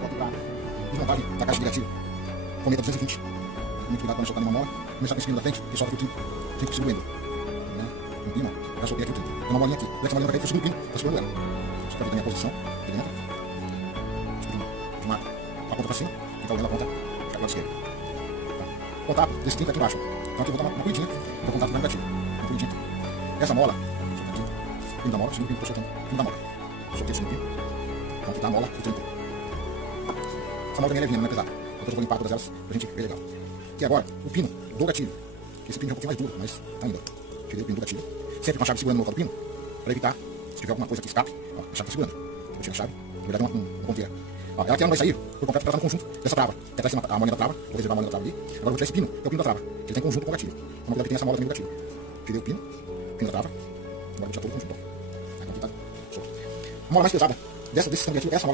volta para desmontagem da caixa de gatilho. Cometa 220. Muito cuidado para não soltar nenhuma mola. Começar com esse pino da frente e solta aqui o trinco que segura o ender. Um pino, ó. Já soltei aqui o trinco. Tem uma molinha aqui. Leva essa molinha pra cá e segura o pino. Tá segurando ela. Só pra ver também a posição aqui dentro. De uma a ponta pra cima. E tá olhando a ponta pro lado esquerdo. Tá. Contato desse trinco aqui embaixo. Então aqui eu vou dar uma corridinha pro contato do negativo. Uma corridinha. Essa mola, solta aqui. Pino da mola, segura o pino, tô soltando. Pino da mola. Soltei esse pino. Então aqui tá a mola e o trinco. Essa mola também é levinha, não é pesada. Depois eu vou limpar todas elas pra gente ver legal. Aqui agora, o pino do gatilho. Esse pino é um pouquinho mais duro, mas tá ainda. Tirei o pino do gatilho. Sempre com a chave segurando no local do pino, para evitar, se tiver alguma coisa que escape, ó, a chave tá segurando. Eu tiro a chave, na verdade é uma ponteira. Ó, ela aqui não vai sair por completo porque ela tá no conjunto dessa trava. Até vai ser a molinha da trava, vou reservar a molinha da trava ali. Agora eu vou tirar esse pino, que é o pino da trava. Ele tem conjunto com o gatilho. Então cuidado que tem essa mola também do gatilho. Tirei o pino da trava. Agora vou tirar todo o conjunto. Ó. Aqui tá solto. A mola mais pesada desse gatilho é essa mola.